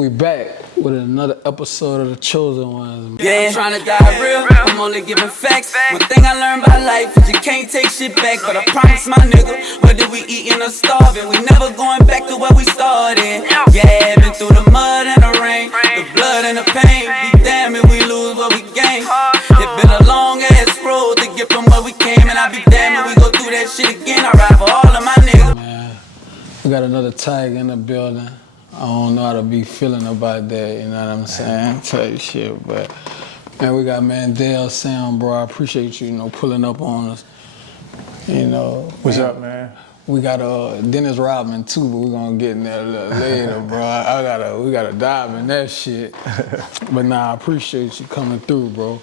We back with another episode of The Chosen Ones. Yeah, ain't tryna die real, I'm only giving facts. One thing I learned about life is you can't take shit back. But I promise my nigga, whether we eating or starving, we never going back to where we started. Yeah, been through the mud and the rain, the blood and the pain. Be damn if we lose what we gain. It's been a long ass road to get from where we came, and I be damn if we go through that shit again. I ride for all of my niggas. Man, we got another tag in the building. I don't know how to be feeling about that, you know what I'm saying? Type shit, but man, we got Mandell Sam, bro. I appreciate you, pulling up on us. What's up, man? We got Dennis Rodman too, but we're gonna get in there a little later, bro. We gotta dive in that shit. But nah, I appreciate you coming through, bro.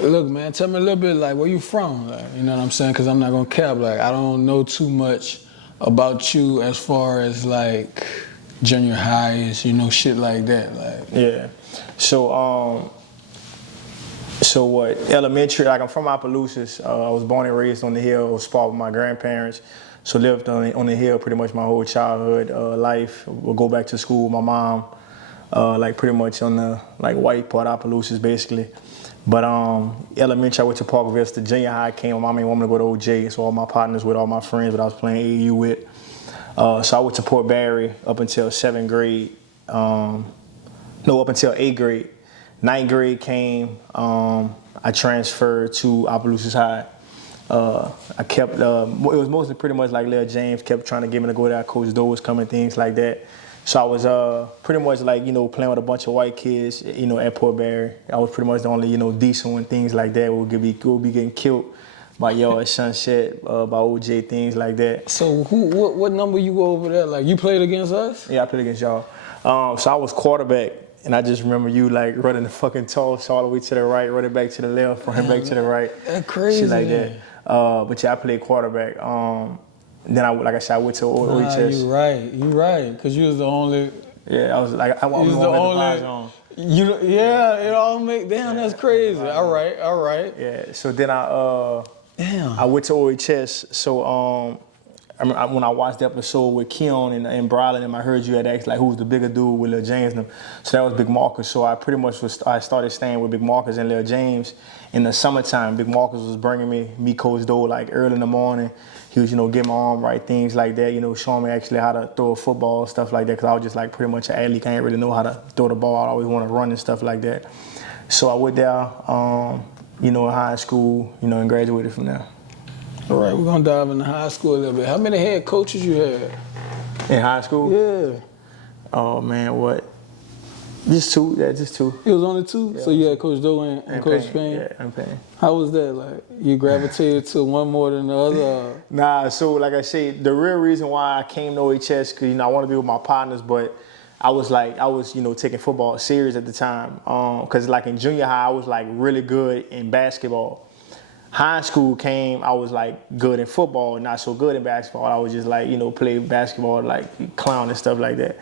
Look, man, tell me a little bit like where you from, like, you know what I'm saying? Cause I'm not gonna cap, like I don't know too much about you as far as like junior highs, shit like that, like. Yeah. So what? Elementary, like I'm from Opelousas. I was born and raised on the hill. I was spoiled with my grandparents. So lived on the hill pretty much my whole childhood life. We'll go back to school with my mom, like pretty much on the white part of Opelousas basically. But elementary, I went to Park Vista. Junior high came, my mom didn't want me to go to OJ, so all my partners with all my friends that I was playing AAU with. So I went to Port Barre up until 7th grade. Up until 8th grade. 9th grade came, I transferred to Opelousas High. I kept, it was mostly pretty much like Lil James kept trying to get me to go there. Coach Doe was coming, things like that. So I was pretty much like, playing with a bunch of white kids, at Port Barre. I was pretty much the only, decent one, things like that. We'll be getting killed by y'all at Sunset, by OJ, things like that. So what number you go over there? Like you played against us? Yeah, I played against y'all. So I was quarterback, and I just remember you like running the fucking toss all the way to the right, running back to the left, running back to the right. That's crazy. Shit like that. But yeah, I played quarterback. Then I went to OHS. You right, because you was the only. Yeah, I was like, I was the only. It all make, damn, that's crazy. All right. Yeah, so then I went to OHS, so when I watched the episode with Keon and Brylan, and I heard you had asked like who was the bigger dude with Lil James and them. So that was Big Marcus. So I pretty much I started staying with Big Marcus and Lil James in the summertime. Big Marcus was bringing me Coach Doe like early in the morning. He was, getting my arm right, things like that, showing me actually how to throw a football, stuff like that, because I was just like pretty much an athlete. I didn't really know how to throw the ball. I always wanted to run and stuff like that. So I went there, in high school, and graduated from there. All right, we're gonna dive into high school a little bit. How many head coaches you had? In high school? Yeah. Oh man, what? Just two. Yeah, just two. It was only two? Yeah. So you had Coach Doe and Coach Payne? Yeah, and Payne. How was that? Like, you gravitated to one more than the other? Nah, so like I said, the real reason why I came to OHS, because, I want to be with my partners, but I was taking football serious at the time. Because like in junior high, I was like really good in basketball. High school came, I was like good in football, not so good in basketball. I was just like, play basketball, like clown and stuff like that.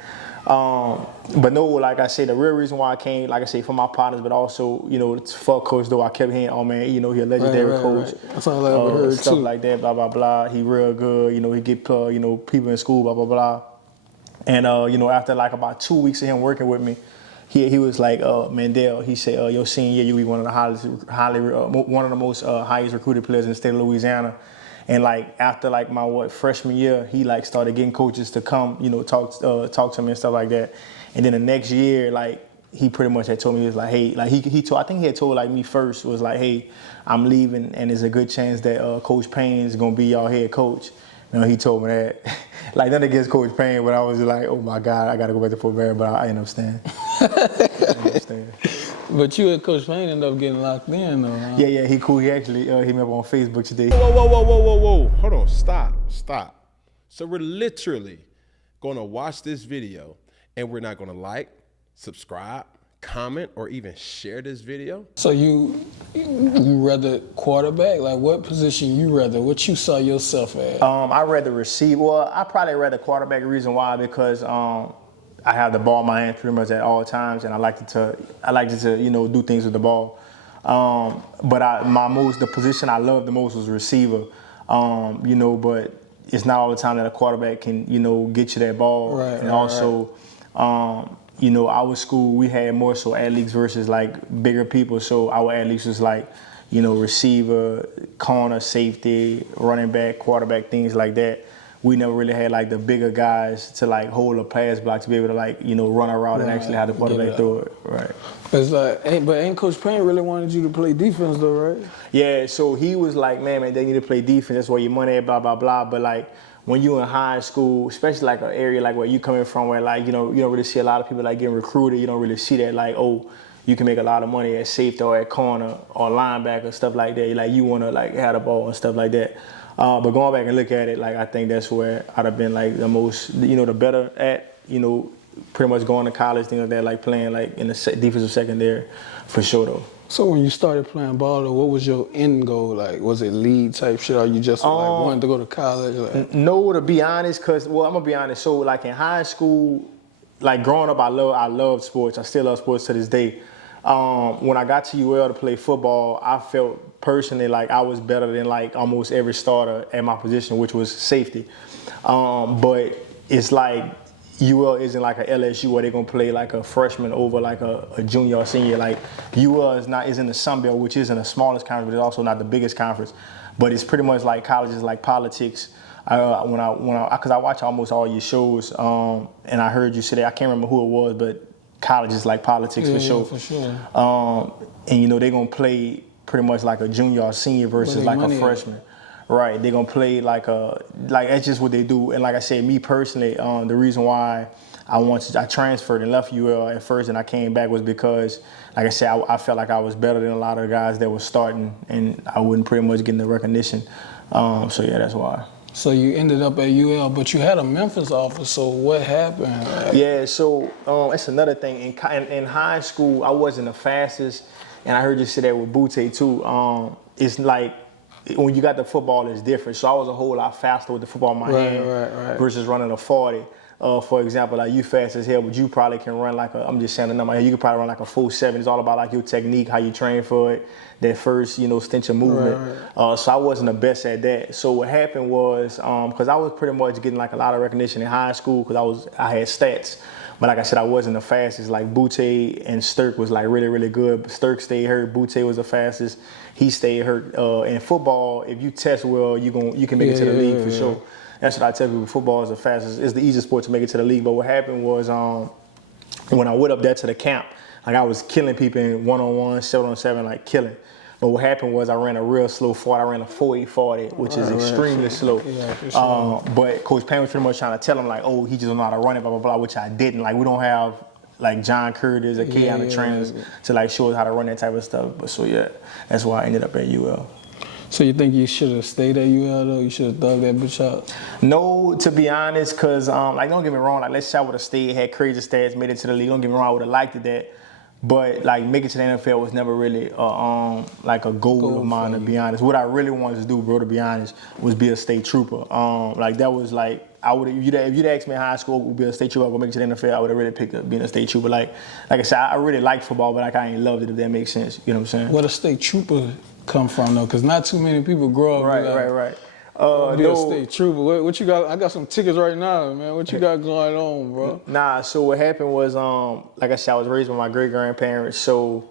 But no, like I said, the real reason why I came, like I say, for my partners, but also, for Coach Doe, I kept hearing, oh man, he a legendary coach. Right. That's all I ever heard stuff too. like that, blah, blah, blah. He real good, he get, people in school, blah, blah, blah. And, after like about 2 weeks of him working with me, he was like, Mandell, he said, your senior year, you'll be one of the most highest recruited players in the state of Louisiana. And like after like my freshman year, he like started getting coaches to come, talk to me and stuff like that. And then the next year, like he pretty much had told me, he was like, hey, like I think he had told like me first, was like, hey, I'm leaving and there's a good chance that Coach Payne is gonna be y'all head coach. He told me that. Like nothing against Coach Payne, but I was just like, oh my God, I gotta go back to Port Barre, but I ended up staying. But you and Coach Payne ended up getting locked in though, huh? Yeah, he cool. He actually hit me up on Facebook today. Whoa. Hold on, stop. So we're literally gonna watch this video and we're not gonna like, subscribe, comment, or even share this video? So you rather quarterback? Like what position you rather? What you saw yourself at? I rather receive. Well, I probably rather quarterback. The reason why, because I have the ball in my hand pretty much at all times, and I like to do things with the ball. But the position I loved the most was receiver. But it's not all the time that a quarterback can, get you that ball. Right, and also, you know, our school, we had more so athletes versus like bigger people. So our athletes was like, you know, receiver, corner, safety, running back, quarterback, things like that. We never really had like the bigger guys to like hold a pass block to be able to like, you know, run a route and actually have the quarterback throw it. Right. It's like, but ain't Coach Payne really wanted you to play defense though, right? Yeah, so he was like, man, they need to play defense. That's where your money at, blah, blah, blah. But like when you in high school, especially like an area like where you coming from where like, you know, you don't really see a lot of people like getting recruited. You don't really see that like, oh, you can make a lot of money at safety or at corner or linebacker, stuff like that. Like you want to like have the ball and stuff like that. But going back and look at it, like I think that's where I'd have been like the most, you know, the better at, you know, pretty much going to college, things like that, like playing like in the defensive secondary for sure though. So when you started playing ball, what was your end goal? Like, was it league type shit, or you just like wanted to go to college? Like? No, to be honest, cause well, I'm gonna be honest. So like in high school, like growing up, I loved sports. I still love sports to this day. When I got to UL to play football, I felt personally like I was better than like almost every starter at my position, which was safety. But it's like UL isn't like a LSU where they're gonna play like a freshman over like a junior or senior. Like UL is in the Sun Belt, which isn't the smallest conference, but it's also not the biggest conference. But it's pretty much like colleges like politics. Cause I watch almost all your shows, and I heard you say that, I can't remember who it was, but colleges like politics for sure. For sure. And you know they're gonna play pretty much like a junior or senior versus like a freshman. Right, they're gonna play like that's just what they do. And like I said, me personally, the reason why I transferred and left UL at first and I came back was because, like I said, I felt like I was better than a lot of the guys that were starting and I wasn't pretty much getting the recognition. So yeah, that's why. So you ended up at UL, but you had a Memphis offer, so what happened? Yeah, so that's another thing. In high school, I wasn't the fastest, and I heard you say that with Butte too. It's like, when you got the football, it's different. So I was a whole lot faster with the football in my hand versus running a 40. For example, like you fast as hell, but you probably can run like I'm just saying the number, you could probably run like a 4.7. It's all about like your technique, how you train for it, that first, you know, stench of movement. So I wasn't the best at that. So what happened was, because I was pretty much getting like a lot of recognition in high school because I had stats. But like I said, I wasn't the fastest. Like Butte and Sturk was like really, really good. Sturk stayed hurt. Butte was the fastest. He stayed hurt. In football, if you test well, you can make it to the league for sure. That's what I tell people. Football is the fastest. It's the easiest sport to make it to the league. But what happened was when I went up there to the camp, like I was killing people in 1-on-1, 7-on-7, like killing. But what happened was I ran a real slow 40. I ran a 4.840, which is extremely slow. Yeah, for sure. But Coach Payne was pretty much trying to tell him like, oh, he just don't know how to run it, blah, blah, blah, which I didn't. Like we don't have like John Curtis or K on the trainers to like show us how to run that type of stuff. But so yeah, that's why I ended up at UL. So you think you should have stayed at UL though? You should have dug that bitch out? No, to be honest, cause like don't get me wrong, like let's say I would have stayed, had crazy stats, made it to the league. Don't get me wrong, I would have liked it that. But like making it to the NFL was never really like a goal of mine, to be honest. What I really wanted to do, bro, to be honest, was be a state trooper. Like that was like if you'd asked me in high school would be a state trooper, I'd go make it to the NFL, I would have really picked up being a state trooper. Like I said, I really liked football, but like I ain't loved it, if that makes sense. You know what I'm saying? Where the state trooper come from though? Because not too many people grow up. Right. Be a state trooper. What you got? I got some tickets right now, man. What you got going on, bro? Nah, so what happened was, like I said, I was raised by my great-grandparents, so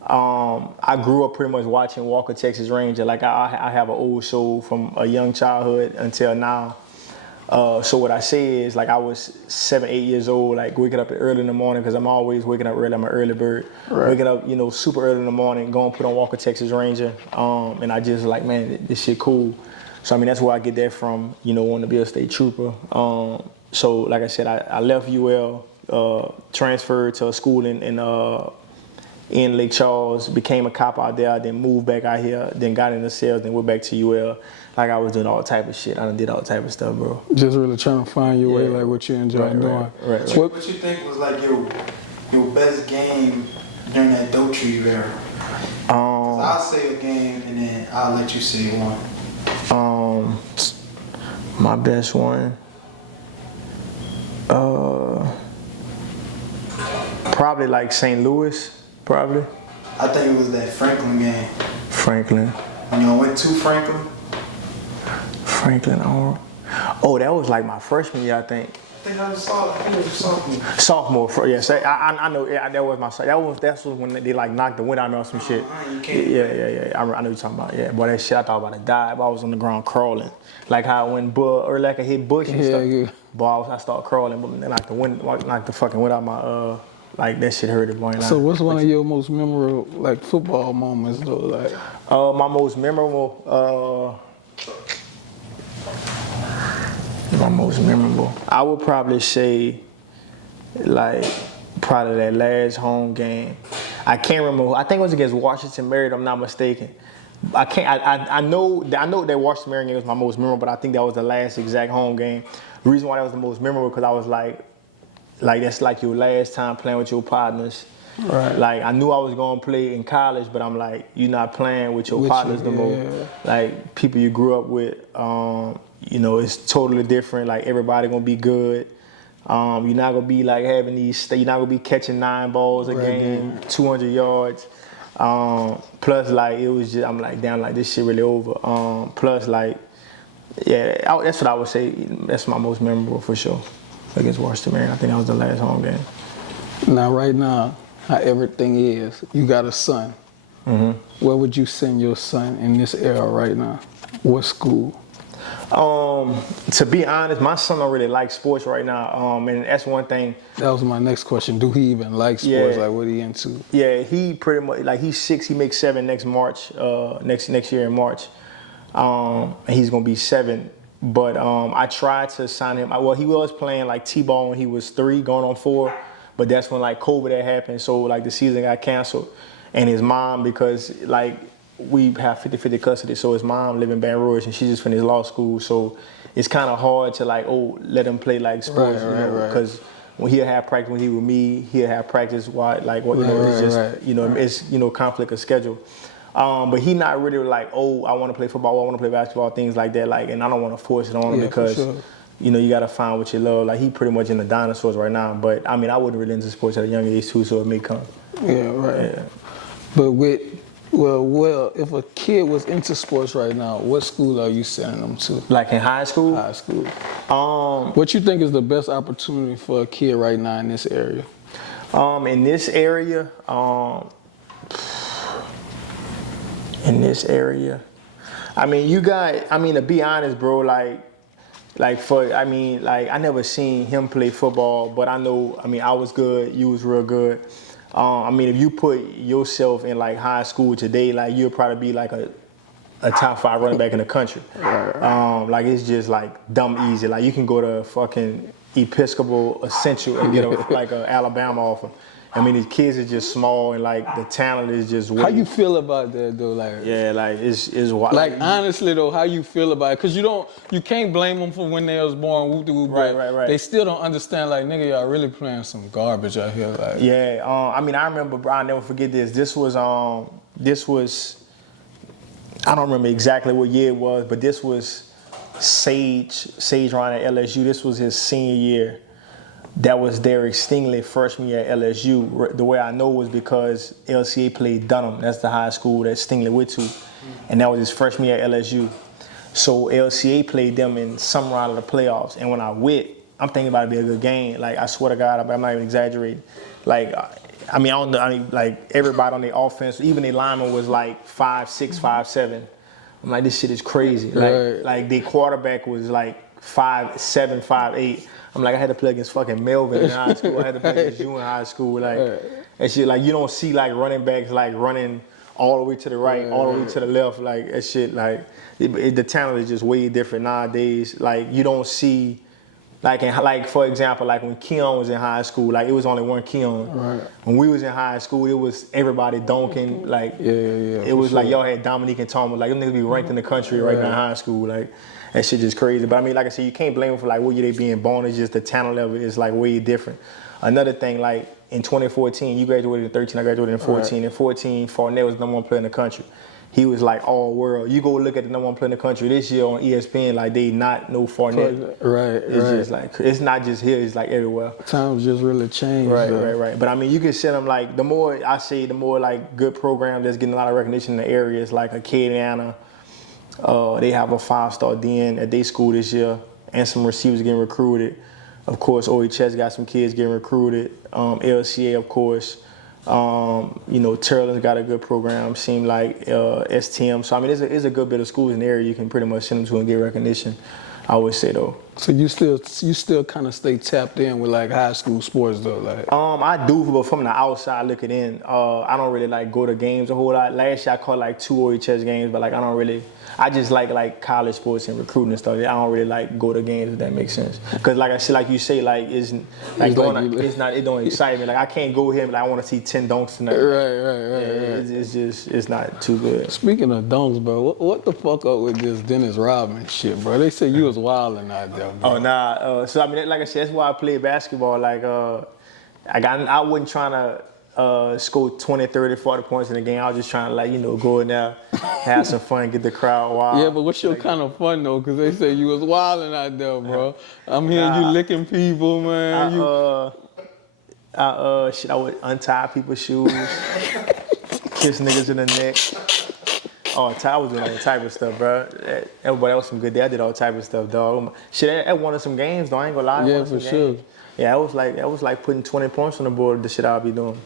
I grew up pretty much watching Walker, Texas Ranger. Like I have an old soul from a young childhood until now. So what I say is, like I was 7, 8 years old, like waking up early in the morning, because I'm always waking up early. I'm an early bird. Waking up, you know, super early in the morning, going put on Walker, Texas Ranger, and I just like, man, this shit cool. So I mean, that's where I get that from, you know, wanting to be a state trooper. So like I said, I left UL, transferred to a school in Lake Charles, became a cop out there, then moved back out here, then got into sales, then went back to UL. Like I was doing all type of shit. I done did all type of stuff, bro. Just really trying to find your way, like what you enjoy doing. Right. What you think was like your best game during that Dotree era? I'll say a game and then I'll let you say one. My best one, probably like St. Louis, probably. I think it was that Franklin game. Franklin. When y'all went to Franklin? Franklin, Oh, that was like my freshman year, I think. I think I was sophomore. Sophomore, yes. I know. Yeah, that was my. That's when they like knocked the wind out of me or some shit. Yeah. I know what you're talking about. Yeah, boy, that shit I thought about to die. But I was on the ground crawling, like how when or like I hit bush and stuff. Yeah. Boy, I started crawling, but then knocked the fucking wind out of my like that shit hurted, boy. So what's one of your most memorable like football moments though? Like, my most memorable. My most memorable, I would probably say, like, probably that last home game. I can't remember. I think it was against Washington Marriott, if I'm not mistaken. I know that Washington Marriott game was my most memorable, but I think that was the last exact home game. The reason why that was the most memorable because I was like that's like your last time playing with your partners. Right. Like I knew I was gonna play in college, but I'm like, you're not playing with your partners no more. Like people you grew up with. You know, it's totally different. Like everybody gonna be good. You're not gonna be like having these. You're not gonna be catching 9 balls a game, 200 yards. Plus, like it was just. I'm like, damn, like this shit really over. Plus, like, yeah, that's what I would say. That's my most memorable for sure. Against Washington Marriott, I think that was the last home game. Now, right now, how everything is, you got a son. Mm-hmm. Where would you send your son in this era right now? What school? To be honest, my son don't really like sports right now. And that's one thing. That was my next question. Do he even like sports? Like, what he into? Yeah, he pretty much, like, he's 6, he makes 7 next March, next year in March. And he's gonna be 7. But I tried to sign him. Well, he was playing like T-ball when he was 3, going on 4. But that's when like COVID had happened. So like the season got canceled. And his mom, because like, we have 50-50 custody, so his mom live in Baton Rouge and she just finished law school, so it's kind of hard to like, let him play like sports, because when he'll have practice when he with me, he'll have practice it's conflict of schedule. But he not really like, I want to play football, I want to play basketball, things like that, like, and I don't want to force it on him because you gotta find what you love. Like he pretty much in the dinosaurs right now, but I mean I wouldn't really into sports at a young age too, so it may come. But with Well, if a kid was into sports right now, what school are you sending them to? Like in high school? High school. What you think is the best opportunity for a kid right now in this area? In this area, I mean, to be honest, bro, I never seen him play football, but I know, I was good, you was real good. If you put yourself in like high school today, like you'll probably be like a top 5 running back in the country. Like it's just like dumb easy. Like you can go to fucking Episcopal Essential and get like a Alabama offer. These kids are just small and like the talent is just way. How you feel about that though? Like it's wild. Like honestly though, how you feel about it? Cause you can't blame them for when they was born whoop-de-whoop, right. They still don't understand like, nigga, y'all really playing some garbage out here. Like I remember, bro, I'll never forget this. This was I don't remember exactly what year it was, but this was Sage Ryan at LSU. This was his senior year. That was Derek Stingley freshman year at LSU. The way I know was because LCA played Dunham. That's the high school that Stingley went to. And that was his freshman year at LSU. So LCA played them in some round of the playoffs. And when I went, I'm thinking about it being a good game. Like, I swear to God, I'm not even exaggerating. Like, like everybody on the offense, even the lineman was like 5'6", 5'7". I'm like, this shit is crazy. Like the quarterback was like 5'7", 5'8". I'm like, I had to play against fucking Melvin in high school. I had to play against you in high school. Like, that shit, like, you don't see, like, running backs, like, running all the way to the right, all the way to the left. Like, that shit, like, the talent is just way different nowadays. Like, you don't see, like for example, like, when Keon was in high school, like, it was only one Keon. Right. When we was in high school, it was everybody dunking. Like, it was like, y'all had Dominique and Thomas. Like, them niggas be ranked in the country right now in high school. Like, that shit just crazy. But like I said, you can't blame them for like what year they being born. It's just the talent level is like way different. Another thing, like in 2014, you graduated in 13, I graduated in 14. In 14, Fournette was the #1 player in the country. He was like all world. You go look at the #1 player in the country this year on ESPN, like they not know Fournette. It's just like, it's not just here, it's like everywhere. Times just really changed. Right. But you can send them like, the more like good programs that's getting a lot of recognition in the areas, like Acadiana. They have a 5-star DN at their school this year, and some receivers getting recruited. Of course, OHS got some kids getting recruited. LCA, of course. You know, Turling's got a good program. Seemed like STM. So I mean, there's a good bit of schools in the area you can pretty much send them to and get recognition. I would say though. So you still kind of stay tapped in with like high school sports though, like. I do, but from the outside looking in, I don't really like go to games a whole lot. Last year I caught like 2 OHS games, but like I don't really. I just like college sports and recruiting and stuff. I don't really like go to games, if that makes sense. Cause like I said, like you say, like it's like it don't excite me. Like I can't go here and like I want to see 10 dunks tonight. Right. It's not too good. Speaking of dunks, bro, what the fuck up with this Dennis Rodman shit, bro? They say you was wilding out there, bro. Oh nah. So I mean, like I said, that's why I play basketball. Like I wasn't trying to score 20, 30, 40 points in the game. I was just trying to, like, you know, go in there, have some fun, get the crowd wild. Yeah, but what's your kind of fun, though? Because they say you was wilding out there, bro. I'm hearing you licking people, man. I would untie people's shoes, kiss niggas in the neck. Oh, I was doing all type of stuff, bro. Everybody, that was some good day. I did all type of stuff, dog. Shit, I won some games, though. I ain't gonna lie. Yeah, for sure. Yeah, that was like putting 20 points on the board, the shit I'll be doing.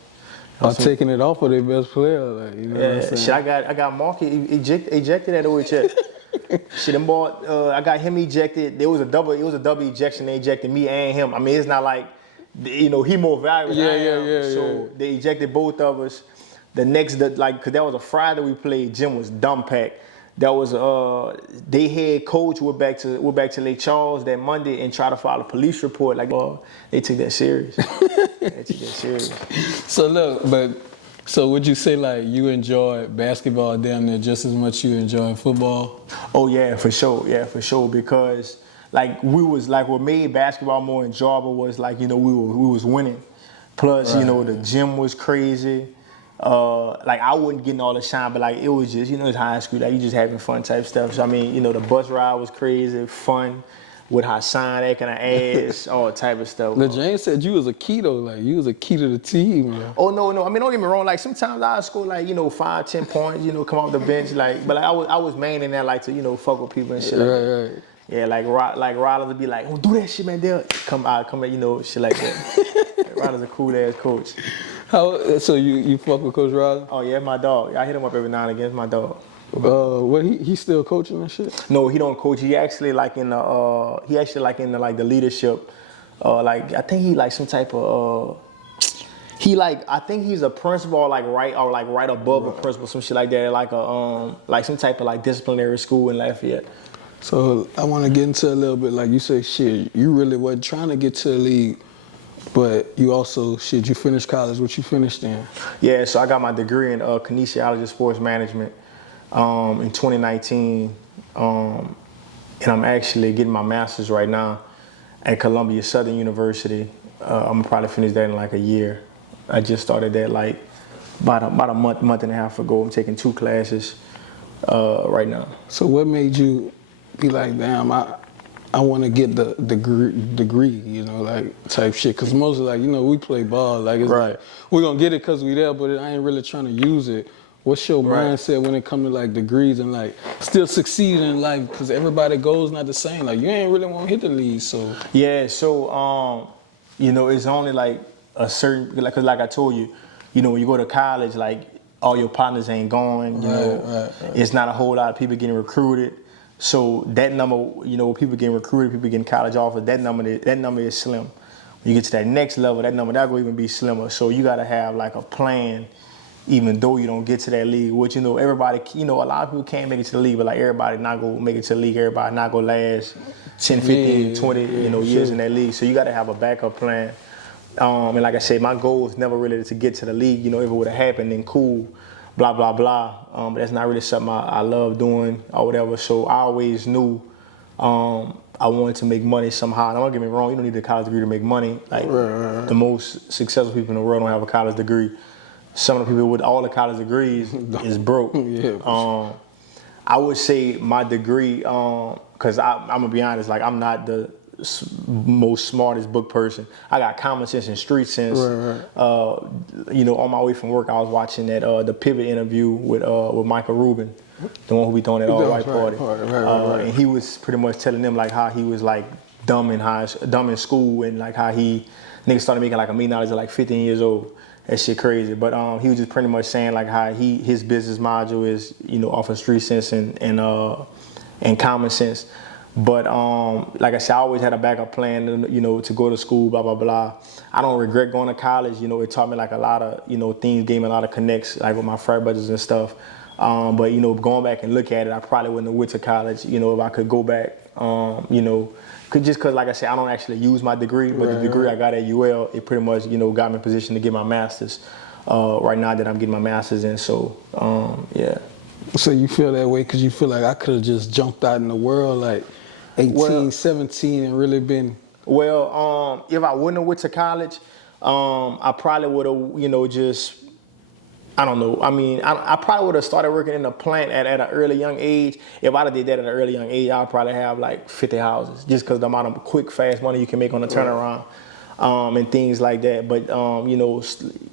Or taking it off of their best player, like, you know what I'm saying? Shit, I got Marky ejected at OHS. Shit, them boy, I got him ejected. It was a double ejection. They ejected me and him. I mean, it's not like, you know, he more valuable than I am. So they ejected both of us. The next, cause that was a Friday we played. Gym was dumb packed. That was they head coach went back to Lake Charles that Monday and tried to file a police report. Like, they took that serious. So look, so would you say like you enjoy basketball damn near just as much you enjoy football? Oh yeah, for sure. Yeah, for sure. Because like what made basketball more enjoyable was like, you know, we was winning. Plus, you know, the gym was crazy. Like I wasn't getting all the shine, but like it was just, you know, it's high school, like you just having fun type stuff. So I mean, you know, the bus ride was crazy, fun, with Hassan acting an ass, all type of stuff. James said you was a key though, like you was a key to the team, man. Oh no, I mean don't get me wrong, like sometimes I score like, you know, 5, 10 points, you know, come off the bench, like, but like I was main in there like to, you know, fuck with people and shit like that. Right. Yeah, like Ryder would be like, oh, do that shit, man, they'll come at, you know, shit like that. Ryder's a cool ass coach. So you fuck with Coach Riley? Oh yeah, my dog. I hit him up every now and again. It's my dog. What he still coaching and shit? No, he don't coach. He actually like in the leadership. Like I think he like some type of I think he's a principal like right above a principal, some shit like that. Like some type of like disciplinary school in Lafayette. So I want to get into a little bit, like you say, shit, you really wasn't trying to get to the league, but you also, you finished college. What you finished in? Yeah, so I got my degree in kinesiology and sports management in 2019, and I'm actually getting my master's right now at Columbia Southern University. I'm gonna probably finish that in like a year. I just started that like about a month and a half ago. I'm taking 2 classes right now. So what made you be like, damn, I want to get the degree, you know, like type shit? Because mostly, like, you know, we play ball, like it's like we're gonna get it because we there, but I ain't really trying to use it. What's your mindset when it comes to like degrees and like still succeeding in life? Because everybody goes not the same. Like you ain't really want to hit the league, so yeah. So you know, it's only like a certain, cause like I told you, you know, when you go to college, like all your partners ain't going. You know, it's not a whole lot of people getting recruited. So that number, you know, people getting recruited, people getting college offers, that number is slim. When you get to that next level, that will even be slimmer. So you gotta have like a plan, even though you don't get to that league, which, you know, everybody, you know, a lot of people can't make it to the league, but like everybody not gonna make it to the league, everybody not gonna last 10, 15, 20, you know, years in that league. So you gotta have a backup plan. And like I said, my goal is never really to get to the league. You know, if it would have happened, then cool. Blah, blah, blah. But that's not really something I love doing or whatever. So I always knew I wanted to make money somehow. And don't get me wrong, you don't need a college degree to make money. Like the most successful people in the world don't have a college degree. Some of the people with all the college degrees is broke. I would say my degree, because I'm gonna be honest, like I'm not the most smartest book person. I got common sense and street sense. You know, on my way from work, I was watching that the Pivot interview with Michael Rubin, the one who be throwing that all white party. And he was pretty much telling them like how he was like dumb in school, and like how niggas started making like $1 million at like 15 years old. That shit crazy. But he was just pretty much saying like how his business module is, you know, off of street sense and common sense. But like I said, I always had a backup plan, you know, to go to school, blah, blah, blah. I don't regret going to college. You know, it taught me like a lot of, you know, things, gave me a lot of connects, like with my frat brothers and stuff. But, you know, going back and look at it, I probably wouldn't have went to college, you know, if I could go back, you know, just because, like I said, I don't actually use my degree, but the degree I got at UL, it pretty much, you know, got me in position to get my master's right now that I'm getting my master's in. So, yeah. So you feel that way because you feel like I could have just jumped out in the world like 18, 17 and really been... Well, if I wouldn't have went to college, I probably would have, you know, just... I don't know. I mean, I probably would have started working in a plant at an early young age. If I'd have did that at an early young age, I'd probably have like 50 houses just because the amount of quick, fast money you can make on the turnaround and things like that. But, you know,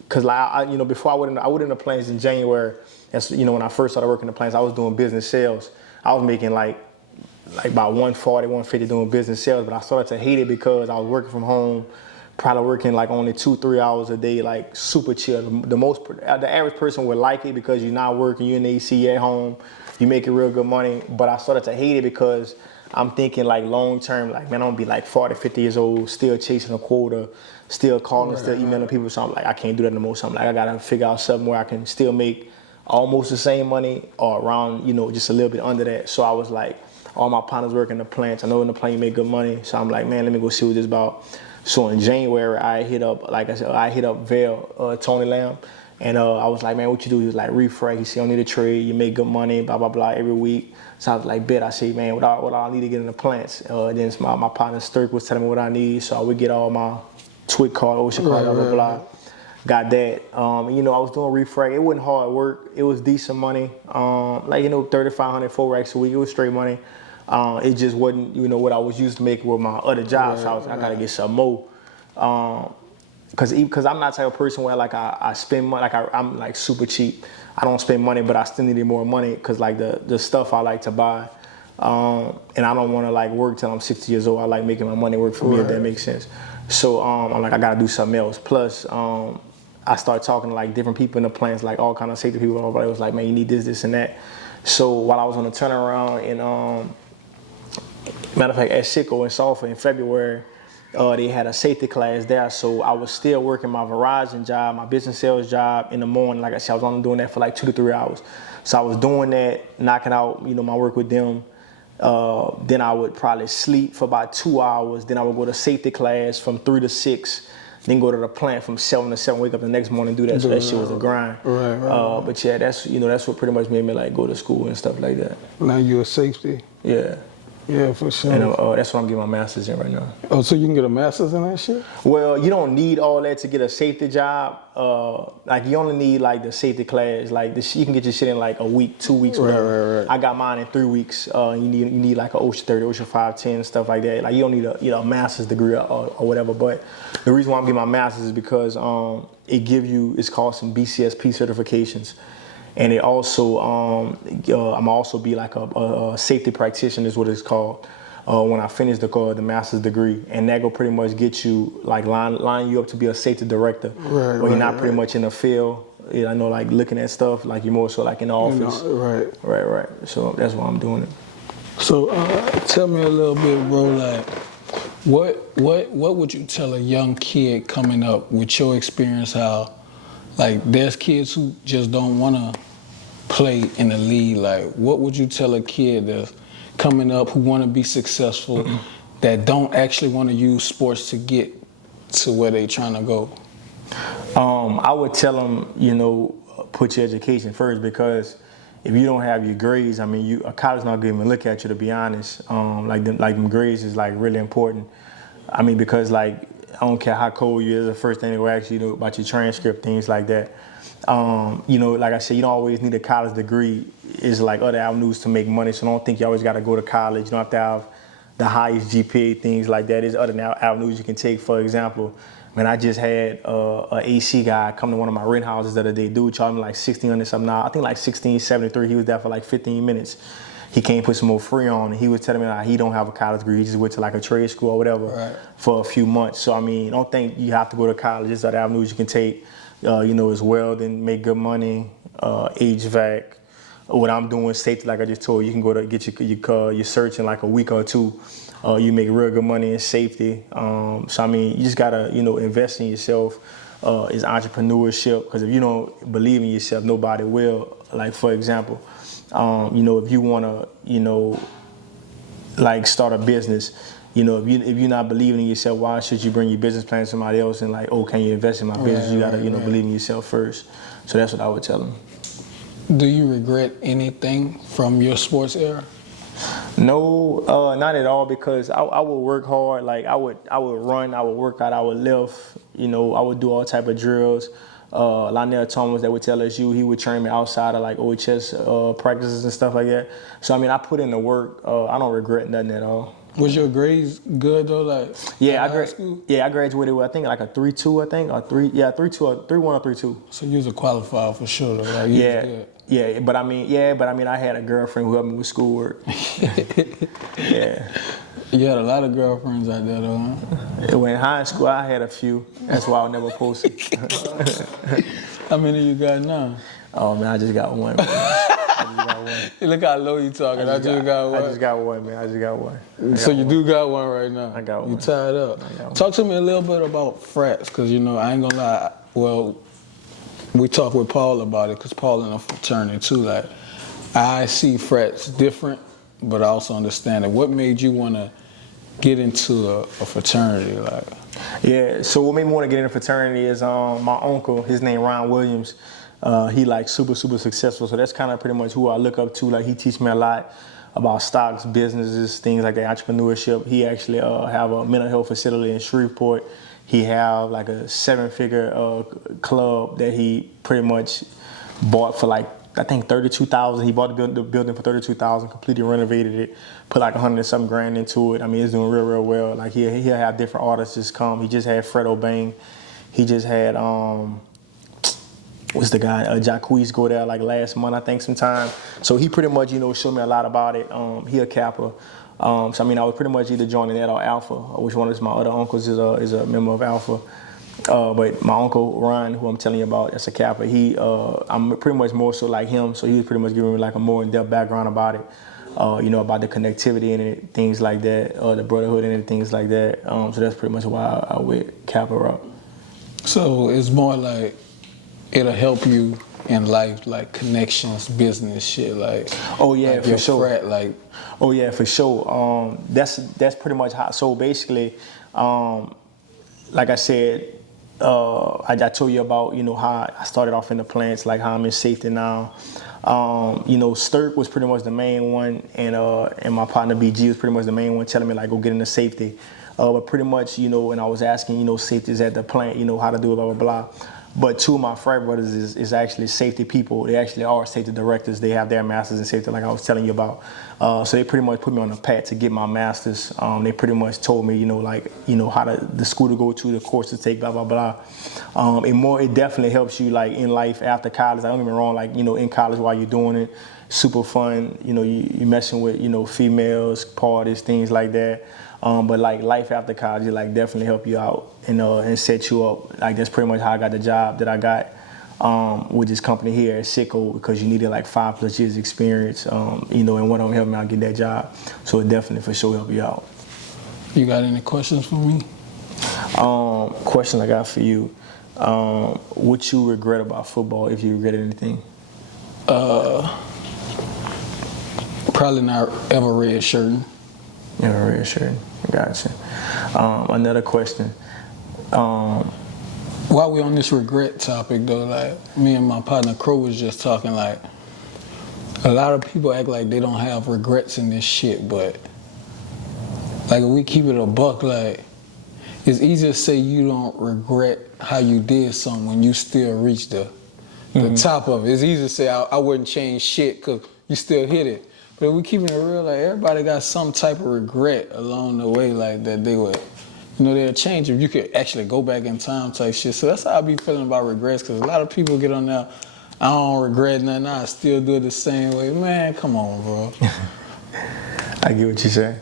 because like, you know, before I went in the plants in January, that's, you know, when I first started working in the plants, I was doing business sales. I was making like about 140, 150 doing business sales, but I started to hate it because I was working from home, probably working like only 2-3 hours a day, like super chill. The average person would like it because you're not working, you're in the AC at home, you making real good money. But I started to hate it because I'm thinking like long term, like man, I'm gonna be like 40, 50 years old, still chasing a quota, still calling, still emailing people. So I'm like, I can't do that no more. So I'm like, I gotta figure out something where I can still make almost the same money or around, you know, just a little bit under that. So I was like, all my partners work in the plants. I know in the plant you make good money. So I'm like, man, let me go see what this is about. So in January, I hit up, like I said, I hit up Vail, Tony Lamb, and I was like, man, what you do? He was like, refrag. He said, you don't need a trade. You make good money, blah, blah, blah, every week. So I was like, bet. I said, man, what I need to get in the plants? Then my partner Sturk was telling me what I need. So I would get all my Twit card, Ocean card, blah, blah, blah. Got that. You know, I was doing refrag. It wasn't hard work. It was decent money. Like, you know, 3,500, 4 racks a week. It was straight money. It just wasn't, you know, what I was used to making with my other jobs. So I gotta get some more. Cause I'm not the type of person where like I spend money, like I'm like super cheap. I don't spend money, but I still needed more money cause like the stuff I like to buy. And I don't wanna like work till I'm 60 years old. I like making my money work for me, if that makes sense. So I'm like, I gotta do something else. Plus, I started talking to like different people in the plants, like all kind of safety people. Everybody was like, man, you need this, this, and that. So while I was on the turnaround in, matter of fact, at Sicko in Sulphur in February, they had a safety class there. So I was still working my Verizon job, my business sales job in the morning. Like I said, I was only doing that for like 2 to 3 hours. So I was doing that, knocking out, you know, my work with them. Then I would probably sleep for about 2 hours. Then I would go to safety class from 3 to 6. Then go to the plant from 7 to 7, wake up the next morning, do that. So that shit was a grind. But yeah, that's, you know, that's what pretty much made me like go to school and stuff like that. Now you're a safety? Yeah. Yeah, for sure. And that's what I'm getting my master's in right now. Oh, so you can get a master's in that shit? Well, you don't need all that to get a safety job. Like you only need like the safety class. Like this, you can get your shit in like a week, 2 weeks, whatever. I got mine in 3 weeks. You need like an OSHA 30, OSHA 510, stuff like that. Like you don't need a master's degree or whatever. But the reason why I'm getting my master's is because it's called some BCSP certifications. And it also, I'm also be like a safety practitioner is what it's called when I finish the master's degree. And that will pretty much get you, like line you up to be a safety director. Where you're not pretty much in the field, I know, like looking at stuff, like you're more so like in the office. Right. So that's why I'm doing it. So tell me a little bit, bro, like what would you tell a young kid coming up with your experience, how like there's kids who just don't want to play in the league? Like what would you tell a kid that's coming up who want to be successful that don't actually want to use sports to get to where they trying to go? I would tell them, you know, put your education first, because if you don't have your grades, I mean, a college not gonna even look at you, to be honest. Like them grades is like really important. I mean, because like I don't care how cold you is, the first thing they will ask you about your transcript, things like that. You know, like I said, you don't always need a college degree. It's like other avenues to make money, so don't think you always got to go to college. You don't have to have the highest GPA, things like that. There's other avenues you can take. For example, man, I just had a AC guy come to one of my rent houses the other day. Dude charged me like $1,600 something. Now I think like $1,673. He was there for like 15 minutes. He came put some more free on, and he was telling me like he don't have a college degree. He just went to like a trade school or whatever for a few months. So I mean, don't think you have to go to college. There's other avenues you can take, as well. Then make good money, HVAC. What I'm doing, safety, like I just told you, you can go to get your search in like a week or two. You make real good money in safety. So I mean, you just gotta, invest in yourself. Is entrepreneurship, because if you don't believe in yourself, nobody will. Like for example, if you wanna, like start a business, if you're not believing in yourself, why should you bring your business plan to somebody else and like, oh, can you invest in my business? You gotta, believe in yourself first. So that's what I would tell them. Do you regret anything from your sports era? No, not at all, because I would work hard. Like I would run, I would work out, I would lift. I would do all type of drills. Lionel Thomas that would tell us he would train me outside of like OHS practices and stuff like that. So I mean, I put in the work. I don't regret nothing at all. Was your grades good though? Like I graduated with I think like a 3.2, I think, or 3.2 or 3.1 or 3.2. So you was a qualifier for sure though. Like you was good. But I mean, I had a girlfriend who helped me with schoolwork. Yeah. You had a lot of girlfriends out there though, huh? When in high school, I had a few. That's why I never posted. How many you got now? Oh man, I just got one. Look how low you talking. I just got one. I just got one, man. I just got one. So you do got one right now. I got one. You tied up. Talk to me a little bit about frats, because I ain't gonna lie. Well, we talked with Paul about it, because Paul in a fraternity too. Like, I see frats different, but I also understand it. What made you want to get into a fraternity? Like, yeah, so what made me want to get into a fraternity is my uncle, his name Ron Williams. He like super successful, so that's kind of pretty much who I look up to. Like, he teach me a lot about stocks, businesses, things like that, entrepreneurship. He actually have a mental health facility in Shreveport. He have like a 7-figure club that he pretty much bought for like, I think $32,000. He bought the building for $32,000, completely renovated it, put like $100-something grand into it. I mean, it's doing real well. Like he'll have different artists just come. He just had Fred O'Bang. He just had what's the guy? Jacquees go there like last month, I think, sometime. So he pretty much showed me a lot about it. He a Kappa. So I mean, I was pretty much either joining that or Alpha, which one of my other uncles is a member of Alpha. But my uncle Ron, who I'm telling you about, that's a Kappa. I'm pretty much more so like him. So he was pretty much giving me like a more in-depth background about it. About the connectivity in it, things like that, the brotherhood in it, things like that. So that's pretty much why I went Kappa route. So it's more like it'll help you in life, like connections, business shit, like. Oh yeah, like for sure. Frat, like. Oh yeah, for sure. That's pretty much how. So basically, like I said, I told you about how I started off in the plants, like how I'm in safety now. Sturk was pretty much the main one, and my partner BG was pretty much the main one, telling me like go get into safety. But pretty much, and I was asking, safeties at the plant, how to do it, blah blah blah. But two of my frat brothers is actually safety people. They actually are safety directors. They have their masters in safety, like I was telling you about. So they pretty much put me on the path to get my masters. They pretty much told me, how the school to go to, the course to take, blah blah blah. It definitely helps you like in life after college. I don't get me wrong, like in college while you're doing it, super fun. You messing with females, parties, things like that. But like life after college, it like definitely help you out and set you up. Like that's pretty much how I got the job that I got with this company here at Sicko, because you needed like 5+ years experience. And one of them helped me out get that job. So it definitely for sure help you out. You got any questions for me? Question I got for you. What you regret about football, if you regretted anything? Probably not ever redshirting. Never redshirting. Gotcha. Another question. While we on this regret topic though, like me and my partner Crow was just talking, like a lot of people act like they don't have regrets in this shit, but like if we keep it a buck, like it's easy to say you don't regret how you did something when you still reach the top of it. It's easy to say I wouldn't change shit because you still hit it. But if we keeping it real, like everybody got some type of regret along the way, like that they would, they'll change if you could actually go back in time type shit. So that's how I be feeling about regrets, because a lot of people get on there, I don't regret nothing, I still do it the same way. Man, come on, bro. I get what you're saying.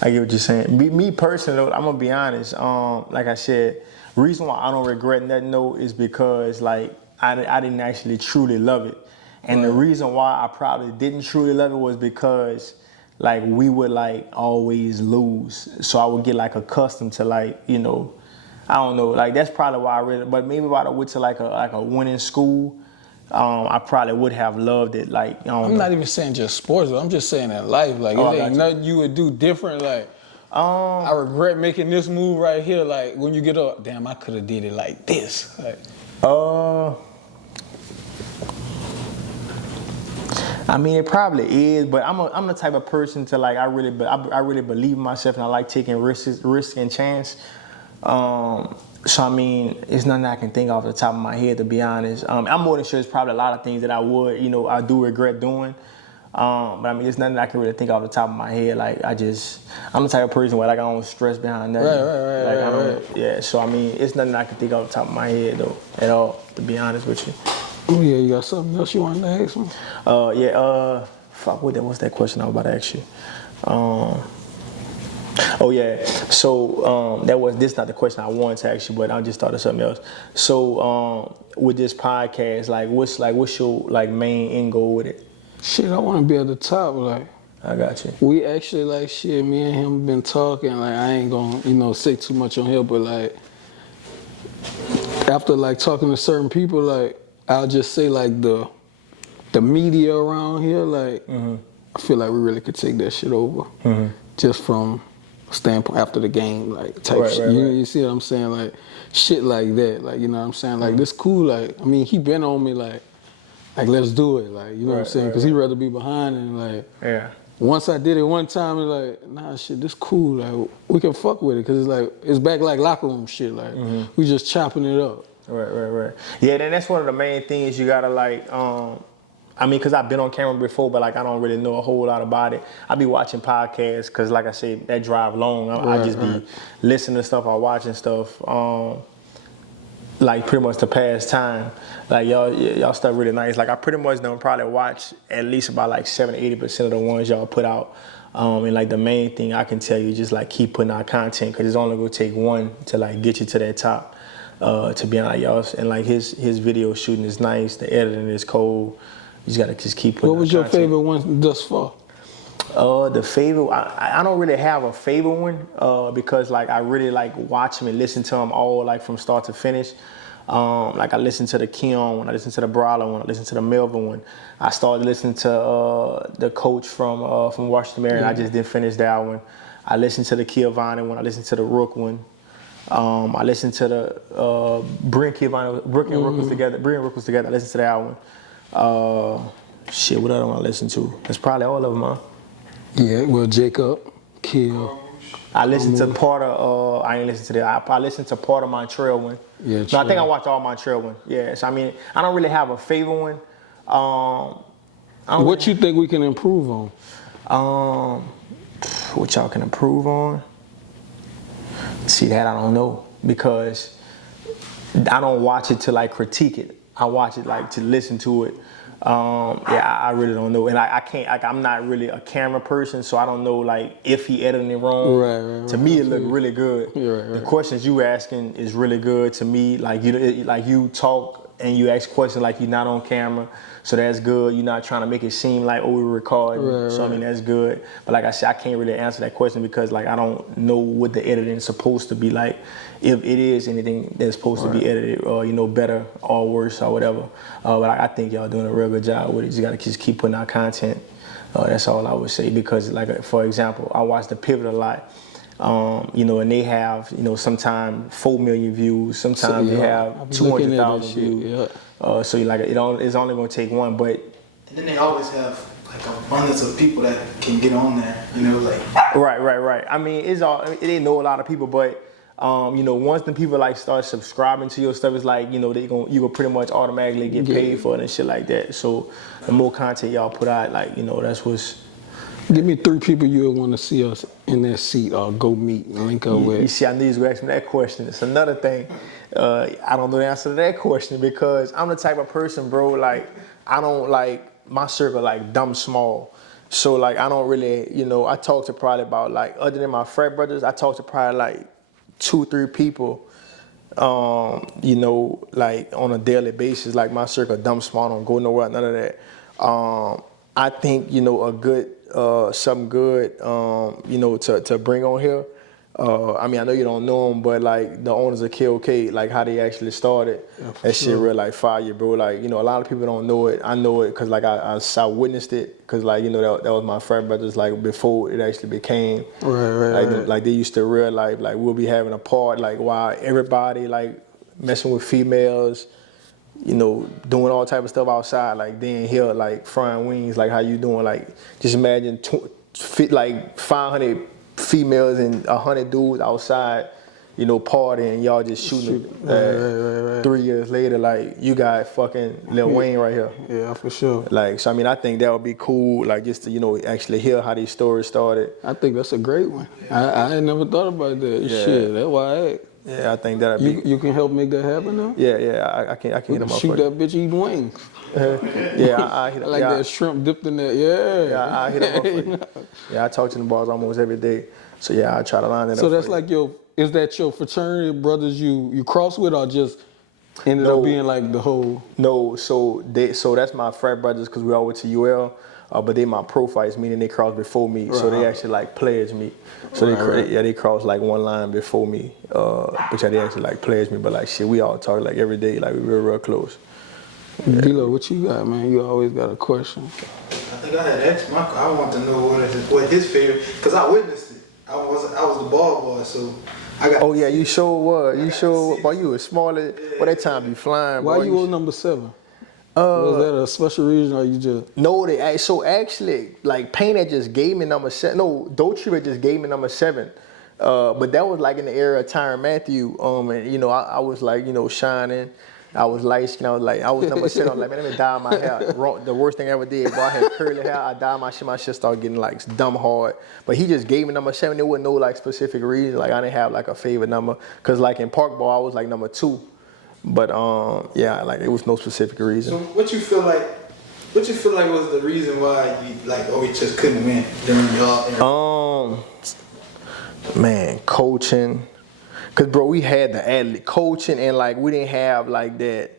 I get what you're saying. Me personally, I'm gonna be honest. Like I said, reason why I don't regret nothing though is because like I didn't actually truly love it, and the reason why I probably didn't truly love it was because like we would like always lose, so I would get like accustomed to like I don't know, like that's probably why I really. But maybe if I went to like a winning school, I probably would have loved it. Like I'm not even saying just sports, I'm just saying in life. Like it ain't nothing you would do different. Like I regret making this move right here. Like when you get up, damn, I could have did it like this. Like I mean, it probably is, but I'm the type of person to like I really believe in myself, and I like taking risk and chance. So I mean, it's nothing I can think off the top of my head, to be honest. I'm more than sure there's probably a lot of things that I would, I do regret doing. But I mean, it's nothing I can really think off the top of my head. Like I'm the type of person where like I don't stress behind nothing. Right. Yeah. So I mean, it's nothing I can think off the top of my head though, at all, to be honest with you. Oh yeah, you got something else you wanted to ask me? Fuck, what's that question I was about to ask you? Oh yeah, so this is not the question I wanted to ask you, but I just thought of something else. So with this podcast, what's your like main end goal with it? Shit, I want to be at the top. Like I got you. we actually like shit. Me and him been talking. Like I ain't gonna say too much on here, but like after like talking to certain people, like I'll just say like the media around here, like I feel like we really could take that shit over, just from standpoint after the game, like type shit. You see what I'm saying? Like shit like that. Like you know what I'm saying? Like this cool. Like I mean, he been on me like let's do it. Like you know what I'm saying? Because he rather be behind and like once I did it one time, it's like nah, shit, this cool. Like we can fuck with it because it's like it's back like locker room shit. Like we just chopping it up. Right. Yeah, then that's one of the main things you gotta like. I mean, because I've been on camera before, but like I don't really know a whole lot about it. I be watching podcasts because, like I said, that drive long. I just be listening to stuff or watching stuff, like pretty much to pass time. Like y'all stuff really nice. Like I pretty much don't probably watch at least about like 70-80% of the ones y'all put out. And like the main thing I can tell you, just like keep putting out content because it's only gonna take one to like get you to that top. To be honest, y'all, and like his video shooting is nice. The editing is cold. You just gotta just keep putting. What was your favorite one thus far? The favorite, I don't really have a favorite one because like I really like watch them and listen to them all like from start to finish. Like I listened to the Keon one, I listened to the Brawler one, I listened to the Melvin one. I started listening to the coach from Washington Marion. I just didn't finish that one. I listened to the Kiavani one. I listened to the Rook one. I listened to the Brent Rook was together. I listened to that one. What other one I listened to? That's probably all of them, huh? Yeah, well, Jacob, Kill. I listened to part of, I ain't listened to that. I listened to part of Montreal one. Yeah, no, I think I watched all Montreal one. Yeah, so I mean, I don't really have a favorite one. What you think we can improve on? What y'all can improve on? See, that I don't know because I don't watch it to like critique it. I watch it like to listen to it. I really don't know, and I can't. Like, I'm not really a camera person, so I don't know like if he editing it wrong. Right. To me, it looked really good. Right. The questions you asking is really good to me. Like you talk and you ask questions like you're not on camera, so that's good. You're not trying to make it seem like we're recording. I mean that's good. But like I said, I can't really answer that question because like I don't know what the editing is supposed to be like. If it is anything that's supposed to be edited or better or worse or whatever. But I think y'all doing a real good job with it. You just gotta just keep putting out content. That's all I would say because like for example, I watch The Pivot a lot. And they have, sometimes 4 million views, sometimes they have 200,000 views. So you like it's only gonna take one, but. And then they always have like abundance of people that can get on there, like. Right. I mean, they know a lot of people, but. Once the people like start subscribing to your stuff, it's like you will pretty much automatically get paid for it and shit like that. So the more content y'all put out, like that's what's Give me 3 people you would want to see us in that seat or go meet and link up with. You see, I knew you were asking me that question. It's another thing. I don't know the answer to that question because I'm the type of person, bro, like, I don't like, my circle, like, dumb small. So, like, I don't really, you know, I talk to probably about, like, other than my frat brothers, I talk to probably, like, 2, 3 people, you know, like, on a daily basis. Like, my circle, dumb small, don't go nowhere, none of that. I think, you know, a good, something good, you know, to bring on here. I mean, I know you don't know them, but like the owners of KOK, like how they actually started, that shit real like fire, bro. Like, you know, a lot of people don't know it. I know it because like I witnessed it because like, you know, that was my frat brothers like before it actually became. Like they used to realize like we'll be having a party like while everybody like messing with females, you know, doing all type of stuff outside, like then here like frying wings, like how you doing, like just imagine like 500 females and 100 dudes outside, you know, partying, y'all just shooting. 3 years later, like you got fucking Lil Wayne right here. Yeah, for sure. Like, so I mean, I think that would be cool, like just to, you know, actually hear how these stories started. I think that's a great one. I ain't never thought about that. Yeah. Shit, that's why I asked. Yeah, I think that'd be. You can help make that happen though? Yeah, I can hit him up. Shoot that bitch eating wings. Yeah, I hit him. I like that shrimp dipped in that. Yeah, I hit him up for you. Yeah, I talk to the boys almost every day. So yeah, I try to line it up. So that's like is that your fraternity brothers you cross with or just ended up being like the whole? No, so that's my frat brothers because we all went to UL, but they my pro fights, meaning they crossed before me. Right. So they actually like pledged me. So they crossed like one line before me, which they actually like pledged me. But like shit, we all talk like every day, like we real close. Yeah. D-Lo, what you got, man? You always got a question. I think I had asked Michael. I want to know what his favorite, because I witnessed it. I was the ball boy, so I got. Oh yeah, you sure was. You sure, boy. You was smaller. Well, that time be flying. Why boy. you was number 7? Was that a special reason or you just? No, so actually, like Payne had just gave me number 7. No, Dotriva just gave me number 7. But that was like in the era of Tyron Matthew. And you know, I was like, you know, shining. I was light skinned. I was number 7. I was like, man, let me dye my hair. The worst thing I ever did, boy, I had curly hair. I dyed my shit. My shit started getting like dumb hard. But he just gave me number 7. There wasn't no like specific reason. Like I didn't have like a favorite number. Cause like in Park Ball, I was like number 2. But yeah, like it was no specific reason. So what you feel like was the reason why you like always just couldn't win during y'all era? Man, coaching. Cause bro, we had the athlete coaching and like we didn't have like that.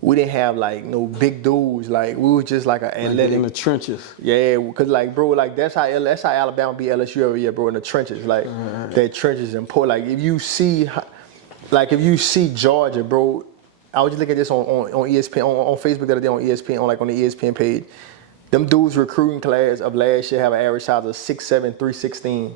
We didn't have like no big dudes. Like we was just like an athletic. Like in the trenches. Yeah, cause like bro, like that's how Alabama beat LSU every year, bro. In the trenches, like that trenches important. Like if you see Georgia, bro. I was just looking at this on ESPN on Facebook the other day on ESPN on the ESPN page. Them dudes recruiting class of last year have an average size of 6'7", 316.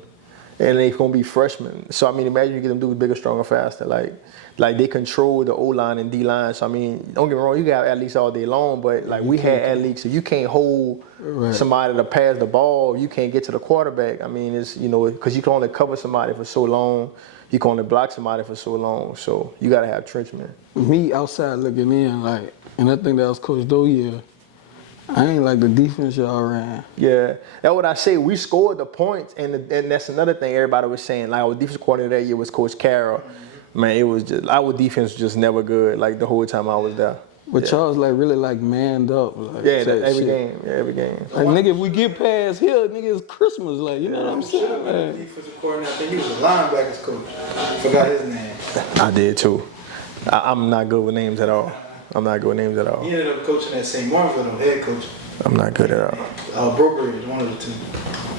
And they gonna be freshmen. So I mean, imagine you get them dudes bigger, stronger, faster. Like they control the O line and D line. So I mean, don't get me wrong, you can have athletes all day long, but like we had athletes. If you can't hold somebody to pass the ball, you can't get to the quarterback. I mean, it's because you can only cover somebody for so long. You can only block somebody for so long. So you gotta have trenchmen. Me outside looking in, like, and I think that was Coach Doe year. I ain't like the defense y'all ran. Yeah, that's what I say. We scored the points, and that's another thing everybody was saying. Like our defense coordinator that year was Coach Carroll. Man, it was just our defense was just never good. Like the whole time I was there. But y'all was like really like manned up. Like, every game. Yeah, every game. Like nigga, if we get past here, nigga, it's Christmas. Like you know what I'm saying? Man. Defensive coordinator. I think he was a linebackers coach. Forgot his name. I did too. I'm not good with names at all. He ended up coaching at St. Martinville, head coach. I'm not good at all. Brokerage, one of the two.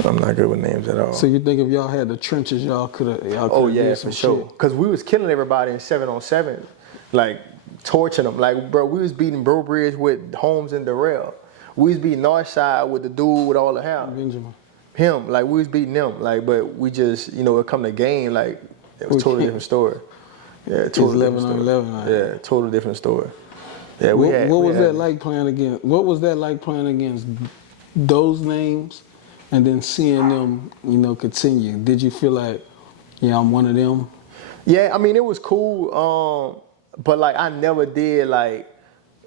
I'm not good with names at all. So you think if y'all had the trenches, y'all could have? Oh yeah, for sure. Cause we was killing everybody in 7-on-7, like torching them. Like bro, we was beating Bro Bridge with Holmes and Darrell. We was beating Northside with the dude with all the hair. Benjamin. Him, like we was beating them. Like, but we just, it come to game, like it was totally different story. Yeah, totally 11 on 11. Right? Yeah, totally different story. Yeah, what was that like playing against those names and then seeing them, continue? Did you feel like, yeah, I'm one of them? Yeah, I mean, it was cool, but like I never did, like,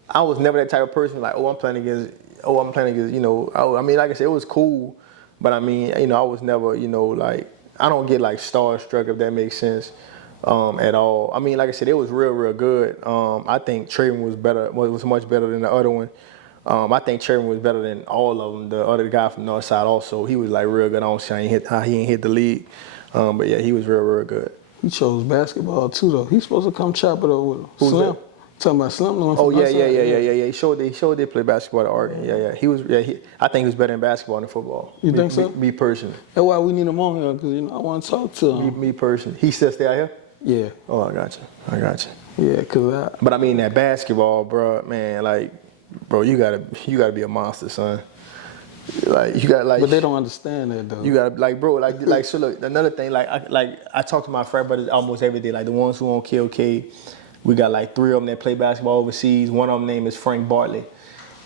I was never that type of person like, I'm playing against, I mean, like I said, it was cool, But I mean, you know, I was never, you know, like, I don't get like starstruck, if that makes sense, at all. I mean, like I said, it was real good. I think Trayvon was better, was much better than the other one. I think Trayvon was better than all of them. The other guy from Northside also, he was like real good. I don't see how he ain't hit the league. But yeah, he was real good. He chose basketball too, though. He's supposed to come chop it up with him. Who's Slim. that? Talking about Slim. The one Oh from yeah. outside? He showed they play basketball at Oregon. I think he was better in basketball than football. You think so? Me personally. That's why we need him on here, because, you know, I want to talk to him. Me personally. He still stay out here? Yeah. Oh, I got you. Yeah, because But I mean, that basketball, bro, man, like, bro, you gotta be a monster, son. Like, you got like. But they don't understand that, though. You got like, bro, like. So look, another thing, I talk to my frat brothers almost every day, like the ones who on KOK. We got like 3 of them that play basketball overseas. One of them name is Frank Bartley.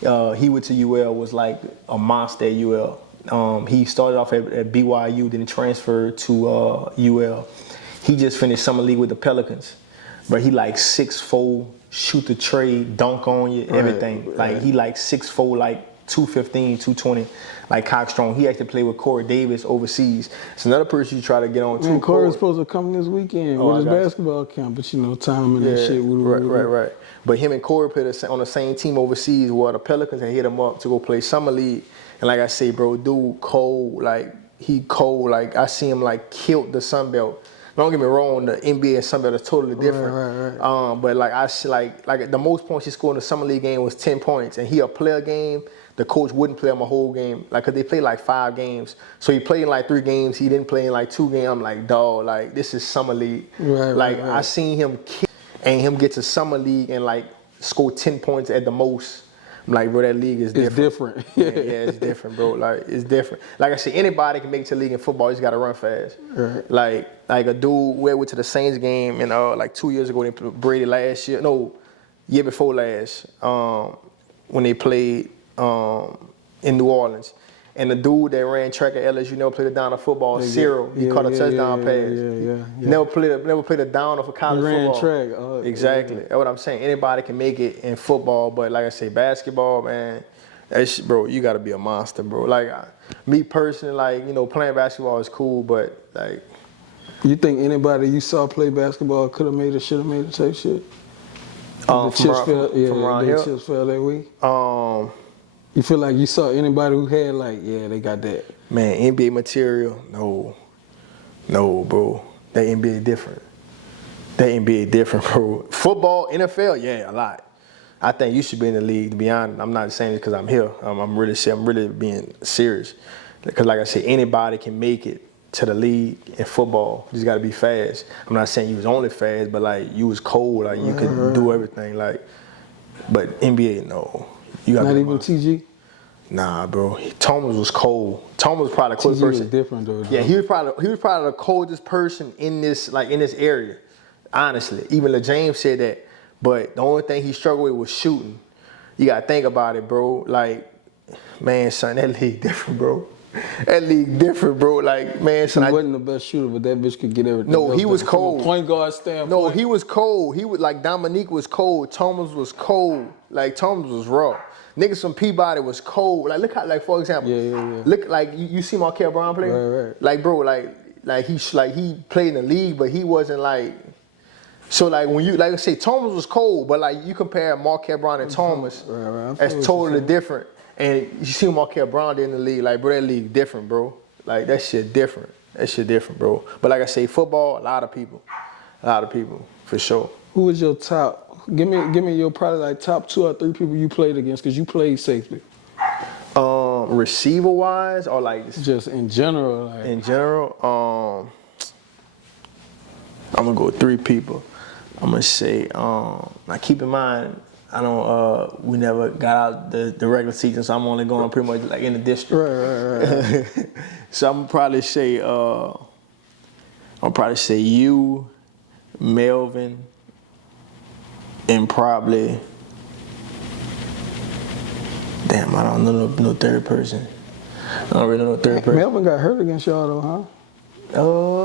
He went to UL, was like a monster at UL. He started off at BYU, then transferred to UL. He just finished summer league with the Pelicans, but he like 6'4", shoot the trade, dunk on you, everything. Right. Like he like 6'4", like 215, 220, like cockstrong. He actually played with Corey Davis overseas. It's another person you try to get on too. Man, Corey was supposed to come this weekend with his basketball camp, but you know, time and that shit. Right. But him and Corey played on the same team overseas, where the Pelicans had hit him up to go play summer league. And like I say, bro, dude, cold. Like he cold. Like I see him like killed the Sun Belt. Don't get me wrong, the NBA and Sun Belt is totally different. Right. But like I see, like the most points he scored in the summer league game was 10 points, and he a player game. The coach wouldn't play him a whole game, like, cause they played like 5 games. So he played in like 3 games. He didn't play in like 2 games. I'm like, dog, like this is summer league. Right. I seen him kill and him get to summer league and like score 10 points at the most. I'm like, bro, that league is different. It's different. Yeah, it's different, bro. Like it's different. Like I said, anybody can make it to the league in football. You just gotta run fast. Right. Like a dude went to the Saints game and like 2 years ago they played Brady last year. No, year before last. When they played. In New Orleans, and the dude that ran track at LSU never played a down of football. Cyril, he caught a touchdown pass. Yeah. Never played a down for college football. Ran track. Exactly. That's what I'm saying. Anybody can make it in football, but like I say, basketball, man, bro, you got to be a monster, bro. Like me personally, like, you know, playing basketball is cool, but like. You think anybody you saw play basketball could have made it, should have made it type shit? The chips fell that week. You feel like you saw anybody who had like, yeah, they got that? Man, NBA material, no, bro. That NBA different. Bro. Football, NFL, yeah, a lot. I think you should be in the league, to be honest. I'm not saying this because I'm here. I'm really being serious. Because like I said, anybody can make it to the league in football. You just got to be fast. I'm not saying you was only fast, but like you was cold, like you could do everything. Like, but NBA, no. You got not even TG? Nah, bro. Thomas was cold. Thomas was probably the coldest person. Was different though. Yeah, he was probably the coldest person in this area. Honestly, even LeJames said that. But the only thing he struggled with was shooting. You gotta think about it, bro. Like, man, son, that league different, bro. Like, man, son. He wasn't the best shooter, but that bitch could get everything. No, he was cold. Point guard standpoint. No, he was cold. He was like Dominique was cold. Thomas was cold. Like Thomas was raw. Niggas from Peabody was cold. Like look how, like for example, look like you see Markel Brown play. Right. Like bro, like he played in the league, but he wasn't like. So like when you like I say Thomas was cold, but like you compare Markel Brown and Thomas, that's totally different. And you see Markel Brown in the league, like bro, that league different, bro. Like that shit different. Bro. But like I say, football, a lot of people, for sure. Who was your top? Give me your probably like top 2 or 3 people you played against, because you played safely. Receiver wise or like just in general? Like. In general, I'm gonna go with 3 people. I'm gonna say, now keep in mind, I don't. We never got out the regular season, so I'm only going pretty much like in the district. Right. So I'm probably say, you, Melvin, and probably. Damn, I don't know no third person. I don't really know no third person. Melvin got hurt against y'all though, huh?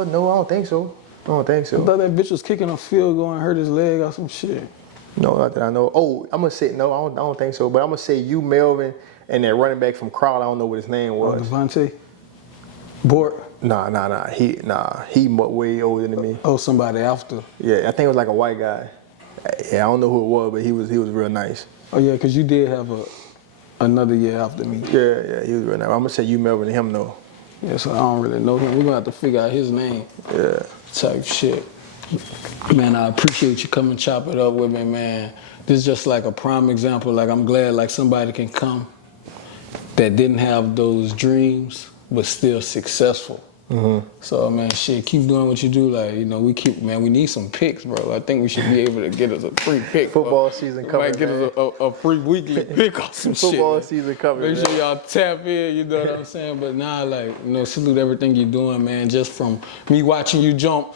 No, I don't think so. I thought that bitch was kicking a field goal and hurt his leg or some shit. No, not that I know. Oh, I'm gonna say no. I don't think so. But I'm gonna say you, Melvin, and that running back from Crowd. I don't know what his name was. Devontae. Bort? Nah. He way older than me. Oh, somebody after. Yeah, I think it was like a white guy. Yeah, I don't know who it was, but he was real nice. Oh yeah, cause you did have another year after me. Yeah, he was real nice. I'm gonna say you Melvin him though. Yeah, so I don't really know him. We're gonna have to figure out his name. Yeah. Type shit. Man, I appreciate you coming chop it up with me, man. This is just like a prime example. Like, I'm glad like somebody can come that didn't have those dreams but still successful. So, man, shit, keep doing what you do. Like, you know, we need some picks, bro. I think we should be able to get us a free pick. Football season coming, might get us a free weekly pick or some shit. Football season coming, Make sure y'all tap in, you know what I'm saying? But nah, like, you know, salute everything you're doing, man. Just from me watching you jump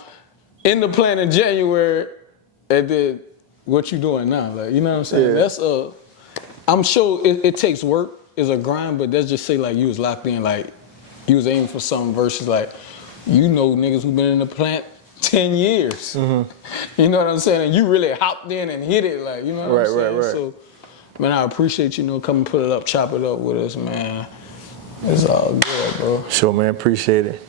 in the plan in January and then what you doing now. Like, you know what I'm saying? Yeah. That's I'm sure it takes work, it's a grind, but let's just say like you was locked in, like you was aiming for something versus like, you know niggas who been in the plant 10 years. You know what I'm saying? And you really hopped in and hit it, like, you know what I'm saying? Right. So, man, I appreciate you, know, coming put it up, chop it up with us, man. It's all good, bro. Sure, man, appreciate it.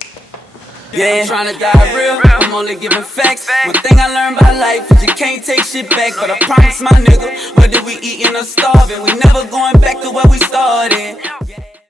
Yeah, I'm tryna die real, I'm only giving facts. One thing I learned about life is you can't take shit back. But I promise my nigga, whether we eating or starving, we never going back to where we started.